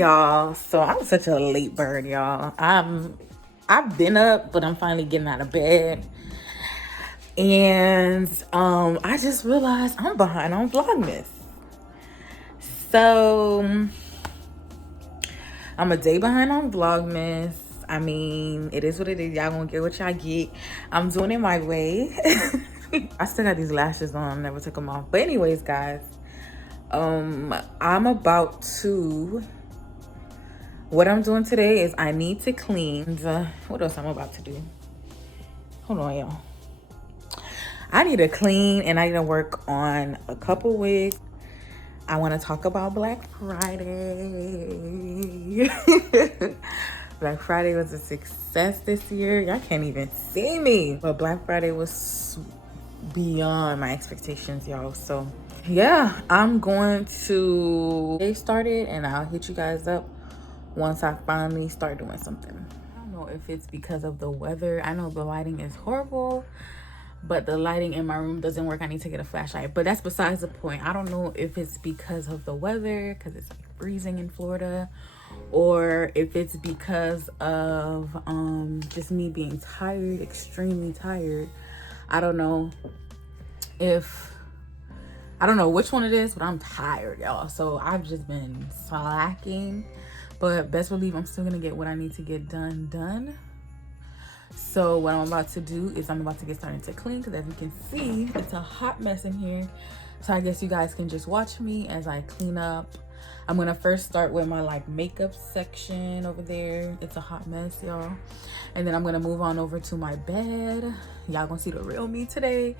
y'all. So I'm such a late bird, y'all. I've been up, but I'm finally getting out of bed. And I just realized I'm behind on Vlogmas. So I'm a day behind on Vlogmas. I mean, it is what it is. Y'all gonna get what y'all get. I'm doing it my way. I still got these lashes on, never took them off. But anyways, guys, I'm about to, what I'm doing today is I need to clean. What else I'm about to do? Hold on, y'all. I need to clean and I need to work on a couple wigs. I want to talk about Black Friday. Black Friday was a success this year. Y'all can't even see me. But Black Friday was beyond my expectations, y'all. So yeah, I'm going to get started and I'll hit you guys up once I finally start doing something. I don't know if it's because of the weather. I know the lighting is horrible, but the lighting in my room doesn't work. I need to get a flashlight, but that's besides the point. I don't know if it's because of the weather, because it's like freezing in Florida, or if it's because of just me being tired, extremely tired. I don't know which one it is, but I'm tired, y'all. So I've just been slacking, but best believe I'm still gonna get what I need to get done. So what I'm about to do is I'm about to get started to clean, because as you can see, it's a hot mess in here. So I guess you guys can just watch me as I clean up. I'm gonna first start with my like makeup section over there. It's a hot mess, y'all. And then I'm gonna move on over to my bed. Y'all gonna see the real me today.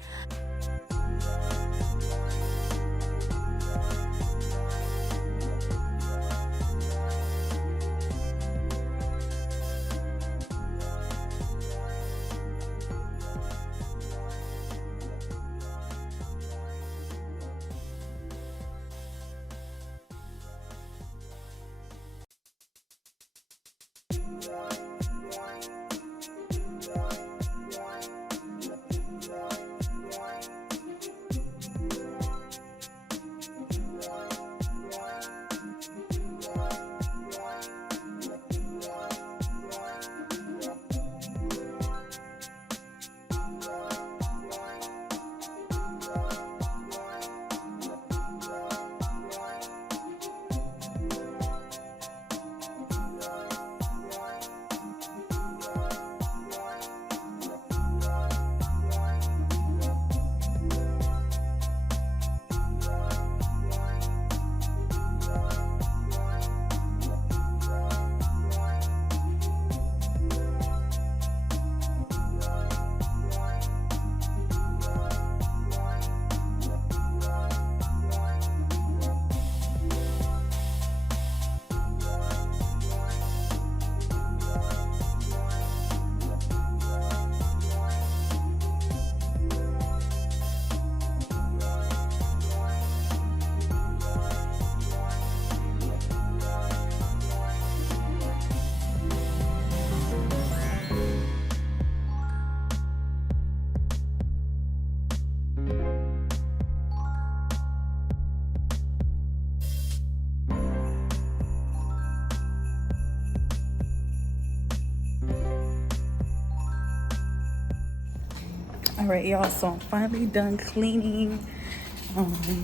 All right, y'all, so I'm finally done cleaning.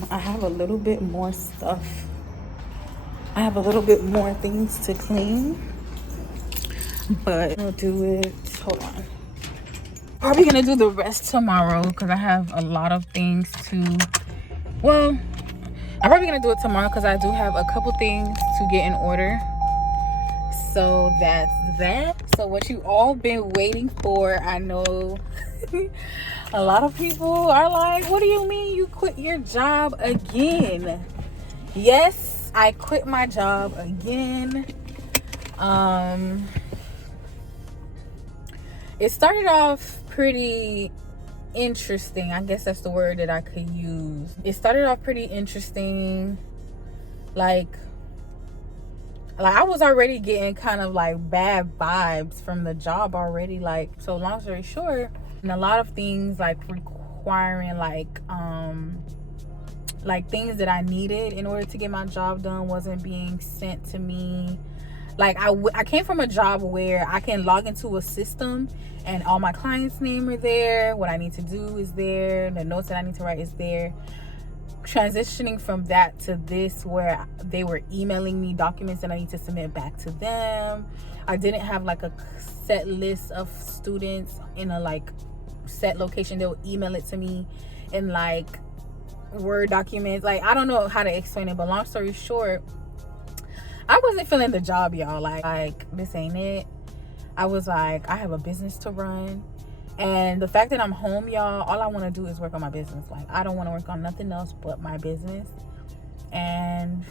I have a little bit more stuff. I have a little bit more things to clean, but I'll do it, hold on. Probably gonna do the rest tomorrow because I have a lot of things to, well, I'm probably gonna do it tomorrow because I do have a couple things to get in order. So that's that. So what you all been waiting for, I know a lot of people are like, what do you mean you quit your job again? Yes, I quit my job again. It started off pretty interesting. I guess that's the word that I could use. It started off pretty interesting. Like I was already getting kind of like bad vibes from the job already. Like, so long story short, and a lot of things like requiring like like things that I needed in order to get my job done wasn't being sent to me. Like I came from a job where I can log into a system and all my clients' name are there, what I need to do is there, the notes that I need to write is there. Transitioning from that to this, where they were emailing me documents that I need to submit back to them. I didn't have like a set list of students in a like set location. They'll email it to me in like Word documents. Like, I don't know how to explain it, but long story short, I wasn't feeling the job, y'all. Like this ain't it. I was like, I have a business to run. And the fact that I'm home, y'all, all I want to do is work on my business. Like, I don't want to work on nothing else but my business. And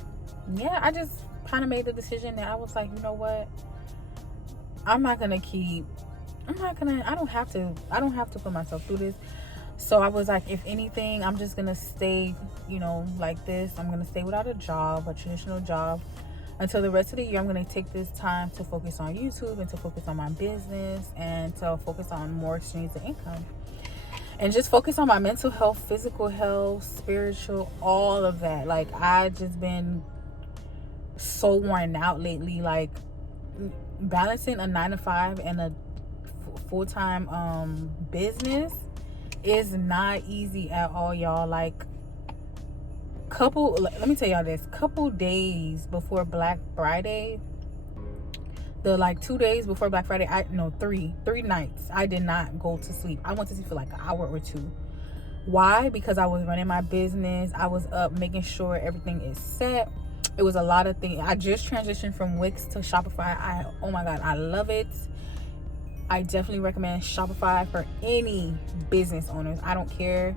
yeah, I just kind of made the decision that I was like, you know what? I don't have to put myself through this. So I was like, if anything, I'm just going to stay, you know, like this. I'm going to stay without a job, a traditional job, until the rest of the year. I'm going to take this time to focus on YouTube and to focus on my business and to focus on more streams of income and just focus on my mental health, physical health, spiritual, all of that. Like, I just been so worn out lately. Like, balancing a 9-to-5 and a full-time business is not easy at all, y'all. Like, let me tell y'all this, couple days before Black Friday, the like 2 days before Black Friday, three nights, I did not go to sleep. I went to sleep for like an hour or two. Why? Because I was running my business. I was up making sure everything is set. It was a lot of things. I just transitioned from Wigs to Shopify. Oh my god, I love it. I definitely recommend Shopify for any business owners. I don't care.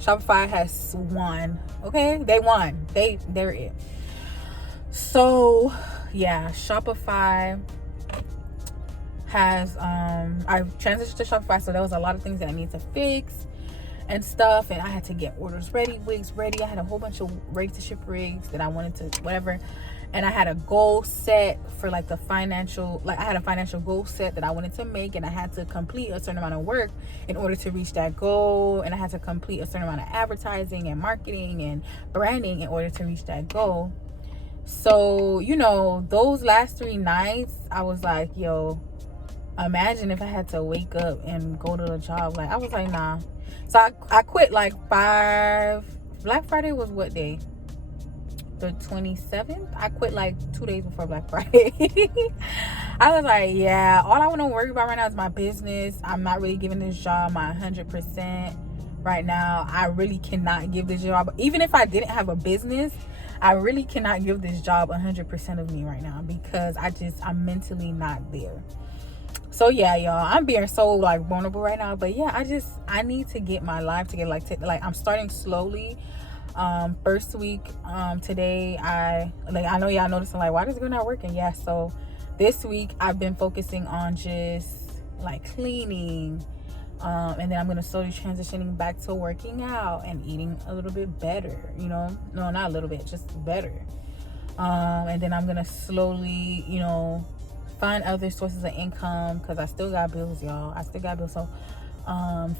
Shopify has won. Okay, they won. They're it. So yeah, Shopify has I transitioned to Shopify, so there was a lot of things that I need to fix and stuff, and I had to get orders ready, wigs ready. I had a whole bunch of ready to ship rigs that I wanted to whatever, and I had a goal set for like I had a financial goal set that I wanted to make, and I had to complete a certain amount of work in order to reach that goal, and I had to complete a certain amount of advertising and marketing and branding in order to reach that goal. So, you know, those last 3 nights, I was like, yo, imagine if I had to wake up and go to the job. Like, I was like, nah. So I quit like 5. Black Friday was what day? The 27th. I quit like 2 days before Black Friday. I was like, yeah, all I want to worry about right now is my business. I'm not really giving this job my 100% right now. I really cannot give this job, even if I didn't have a business, I really cannot give this job 100% of me right now, because I'm mentally not there. So yeah, y'all, I'm being so like vulnerable right now. But yeah, I need to get my life together. Like I'm starting slowly. First week, today, I know y'all noticing like, why does it go not working? Yeah, so this week I've been focusing on just like cleaning, and then I'm gonna slowly transitioning back to working out and eating a little bit better, you know. No, not a little bit, just better. And then I'm gonna slowly, you know, find other sources of income, because I still got bills, y'all. So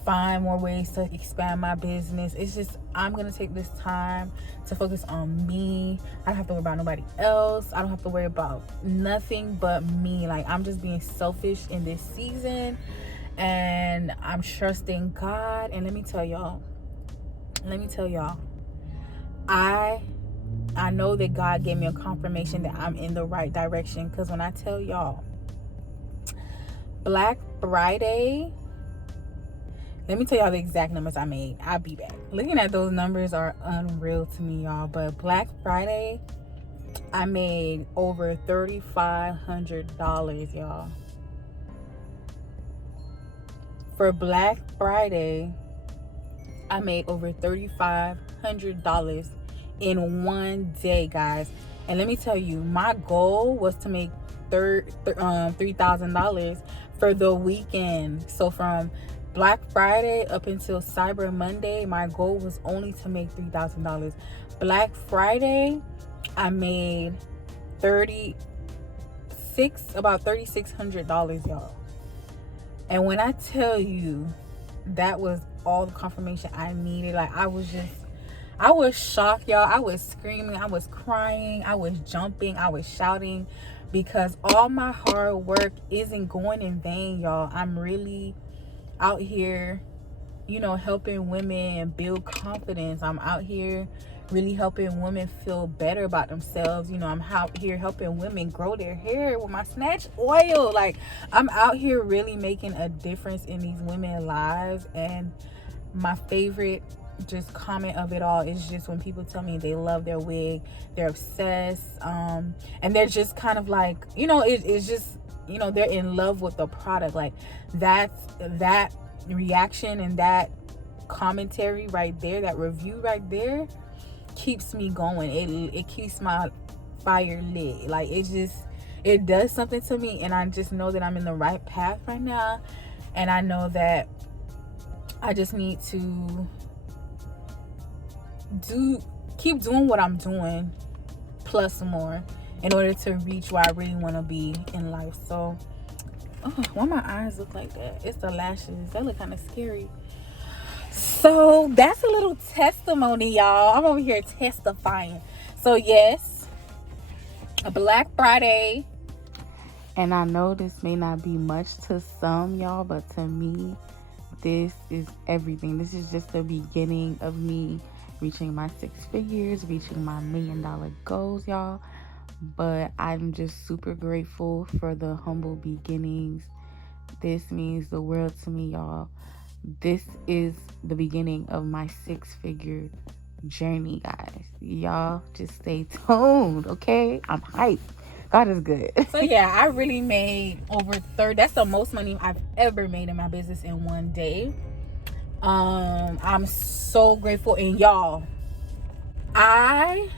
find more ways to expand my business. It's just, I'm gonna take this time to focus on me. I don't have to worry about nobody else. I don't have to worry about nothing but me. Like, I'm just being selfish in this season, and I'm trusting God. And let me tell y'all, I know that God gave me a confirmation that I'm in the right direction, because when I tell y'all, Black Friday, let me tell y'all the exact numbers I made. I'll be back. Looking at those numbers are unreal to me, y'all. But Black Friday, I made over $3,500, y'all. For Black Friday, I made over $3,500 in one day, guys. And let me tell you, my goal was to make $3,000 for the weekend. So from Black Friday up until Cyber Monday, my goal was only to make $3,000. Black Friday, I made about $3,600, y'all. And when I tell you, that was all the confirmation I needed. Like, I was shocked, y'all. I was screaming, I was crying, I was jumping, I was shouting, because all my hard work isn't going in vain, y'all. I'm really out here, you know, helping women build confidence. I'm out here really helping women feel better about themselves. You know, I'm out here helping women grow their hair with my snatch oil. Like, I'm out here really making a difference in these women's lives. And my favorite just comment of it all is just when people tell me they love their wig, they're obsessed, and they're just kind of like, you know, it's just, you know, they're in love with the product. Like, that reaction and that commentary right there, that review right there, keeps me going. It keeps my fire lit. Like, it does something to me, and I just know that I'm in the right path right now. And I know that I just need to keep doing what I'm doing plus more in order to reach where I really want to be in life. So why my eyes look like that? It's the lashes. That look kind of scary. So that's a little testimony, y'all. I'm over here testifying. So yes, a Black Friday, and I know this may not be much to some, y'all, but to me, this is everything. This is just the beginning of me reaching my 6 figures, reaching my $1 million goals, y'all. But I'm just super grateful for the humble beginnings. This means the world to me, y'all. This is the beginning of my 6-figure journey, guys. Y'all just stay tuned, okay? I'm hyped. God is good. So yeah, I really made over 30. That's the most money I've ever made in my business in one day. I'm so grateful. And y'all, I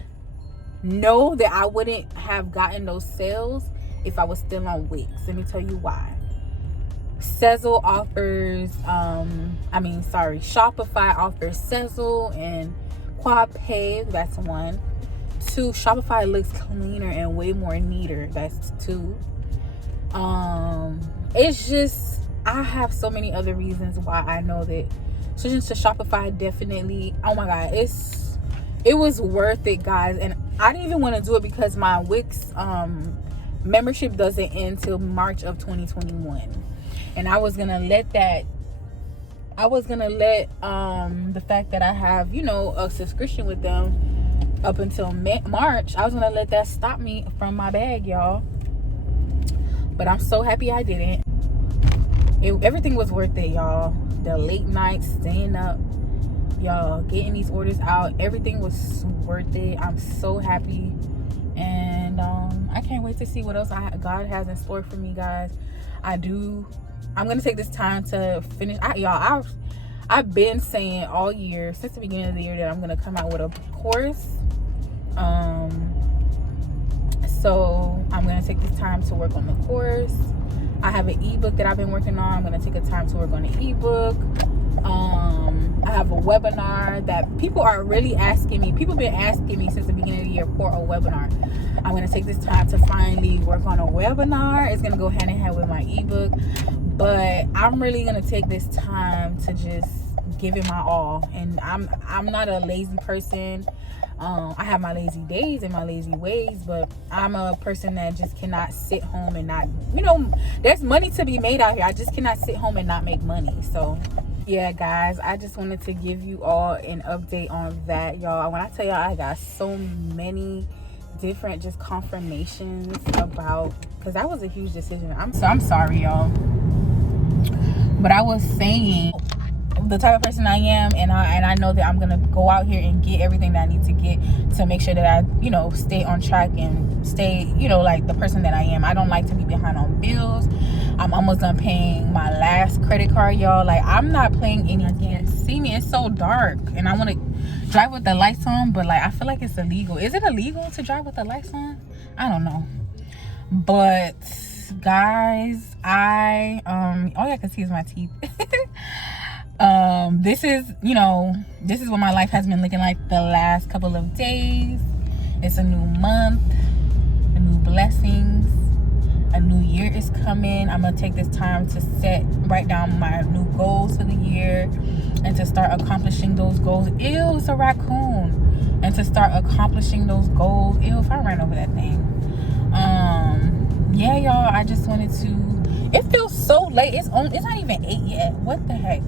know that I wouldn't have gotten those sales if I was still on Wigs. Let me tell you why. Sezzle offers, Shopify offers Sezzle and Quad Pay. That's 1. 2, Shopify looks cleaner and way more neater. That's 2. It's just, I have so many other reasons why I know that switching to Shopify definitely, oh my God, it was worth it, guys. And I didn't even want to do it because my Wigs membership doesn't end till March of 2021. And I was gonna let the fact that I have, you know, a subscription with them up until March, I was gonna let that stop me from my bag, y'all. But I'm so happy I didn't. Everything was worth it, y'all. The late nights, staying up, y'all, getting these orders out, everything was worth it. I'm so happy. And I can't wait to see what else God has in store for me, guys. I'm gonna take this time to finish. I've been saying all year, since the beginning of the year, that I'm gonna come out with a course. So I'm gonna take this time to work on the course. I have an ebook that I've been working on. I'm gonna take a time to work on the ebook. I have a webinar that people are really asking me. People been asking me since the beginning of the year for a webinar. I'm gonna take this time to finally work on a webinar. It's gonna go hand in hand with my ebook, but I'm really gonna take this time to just give it my all. And I'm not a lazy person. I have my lazy days and my lazy ways, but I'm a person that just cannot sit home and not, you know, there's money to be made out here. I just cannot sit home and not make money. So yeah, guys, I just wanted to give you all an update on that, y'all. When I tell y'all, I got so many different just confirmations about, because that was a huge decision. I'm sorry, y'all, but I was saying the type of person I am, and I know that I'm gonna go out here and get everything that I need to get to make sure that I, you know, stay on track and stay, you know, like the person that I am. I don't like to be behind on bills. I'm almost done paying my last credit card, y'all. Like, I'm not playing anything. See me, it's so dark, and I want to drive with the lights on, but like I feel like it's illegal. Is it illegal to drive with the lights on? I don't know. But guys, all y'all can see is my teeth. This is what my life has been looking like the last couple of days. It's a new month, a new blessings, a new year is coming. I'm gonna take this time to write down my new goals for the year. and to start accomplishing those goals. Ew, it's a raccoon. And to start accomplishing those goals. Ew, if I ran over that thing. Yeah, y'all, I just wanted to, it feels so late. It's not even 8 yet. What the heck?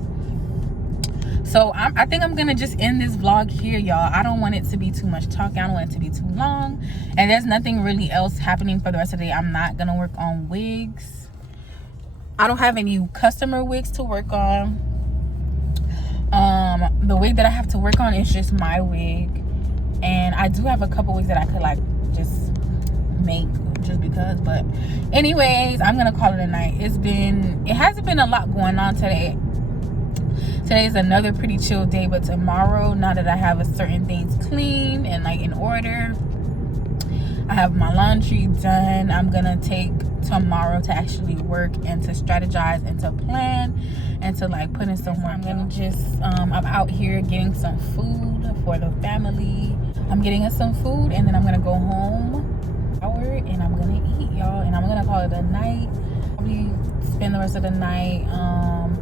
So I think I'm gonna just end this vlog here, y'all. I don't want it to be too much talking. I don't want it to be too long, and there's nothing really else happening for the rest of the day. I'm not gonna work on wigs. I don't have any customer wigs to work on. The wig that I have to work on is just my wig, and I do have a couple wigs that I could like just make just because. But anyways, I'm gonna call it a night. It hasn't been a lot going on today. Today is another pretty chill day, but tomorrow, now that I have a certain things clean and like in order, I have my laundry done, I'm gonna take tomorrow to actually work and to strategize and to plan and to like put in some work. I'm gonna just I'm out here getting some food for the family. I'm getting us some food, and then I'm gonna go home, shower, and I'm gonna eat, y'all, and I'm gonna call it a night. Probably spend the rest of the night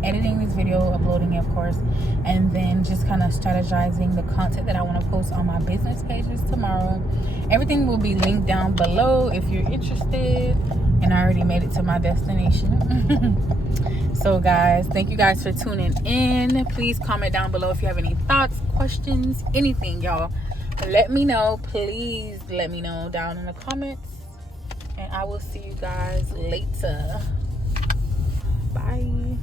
editing this video, uploading it, of course, and then just kind of strategizing the content that I want to post on my business pages tomorrow. Everything will be linked down below if you're interested, and I already made it to my destination. So guys, thank you guys for tuning in. Please comment down below if you have any thoughts, questions, anything, y'all. Let me know. Please let me know down in the comments, and I will see you guys later. Bye.